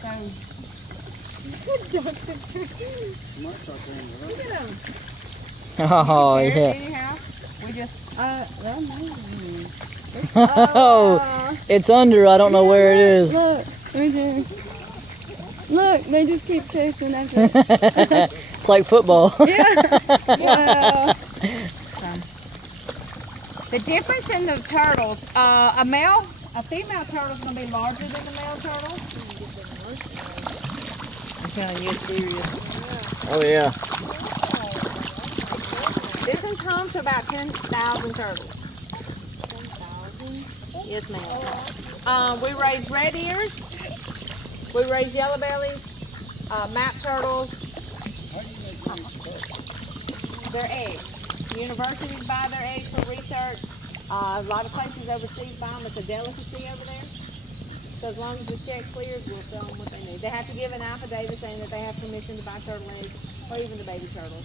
So, look at them. Oh, yeah. Anyhow, we just, Oh, it's under. I don't know where it is. Look, right there. Look, they just keep chasing after it. It's like football. Yeah. Wow. The difference in the turtles, a female turtle is going to be larger than the male turtle. I'm telling you, it's serious. Oh, yeah. This is home to about 10,000 turtles. 10,000? Yes, ma'am. We raise red ears. We raise yellow bellies, map turtles. Their eggs. Universities buy their eggs for research. A lot of places overseas buy them. It's a delicacy over there. So as long as the check clears, we'll sell them what they need. They have to give an affidavit saying that they have permission to buy turtle eggs or even the baby turtles.